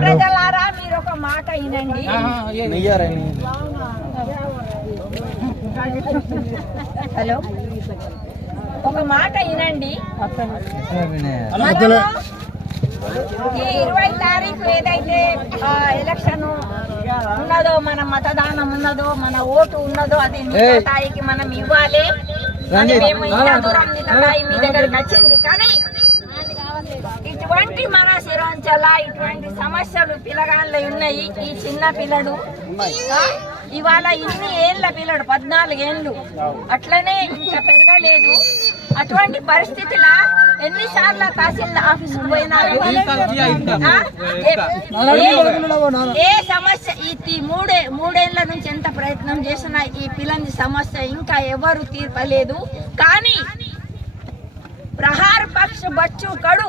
ప్రజలారా మీరు ఒక మాట వినండి. హలో? ఒక మాట వినండి. ఈ ఇరవై తారీఖు ఏదైతే ఎలక్షన్ ఉన్నదో మన మతదానం ఉన్నదో మన ఓటు ఉన్నదో అది మిగతాయికి మనం ఇవ్వాలి. మేము ఇంత దూరం మీ దగ్గరికి వచ్చింది. కానీ ఇటువంటి మన శిరోంచల ఇటువంటి సమస్యలు పిల్లగాళ్ళు ఉన్నాయి. ఈ చిన్న పిల్లడు ఇవాళ ఇన్ని ఏళ్ళ పిల్లడు పద్నాలుగు ఏళ్ళు. అట్లనే ఇంకా పెరగలేదు. అటువంటి పరిస్థితిలో ఎన్నిసార్లు తహసీల్దార్ ఆఫీసుకు పోయినారు? ఆ? ఏ- సమస్య ఈ మూడే మూడేళ్ళ నుంచి ఎంత ప్రయత్నం చేసినా ఈ పిల్లని సమస్య ఇంకా ఎవరు తీర్పలేదు. కానీ ప్రహార పక్ష బచ్చు కడు.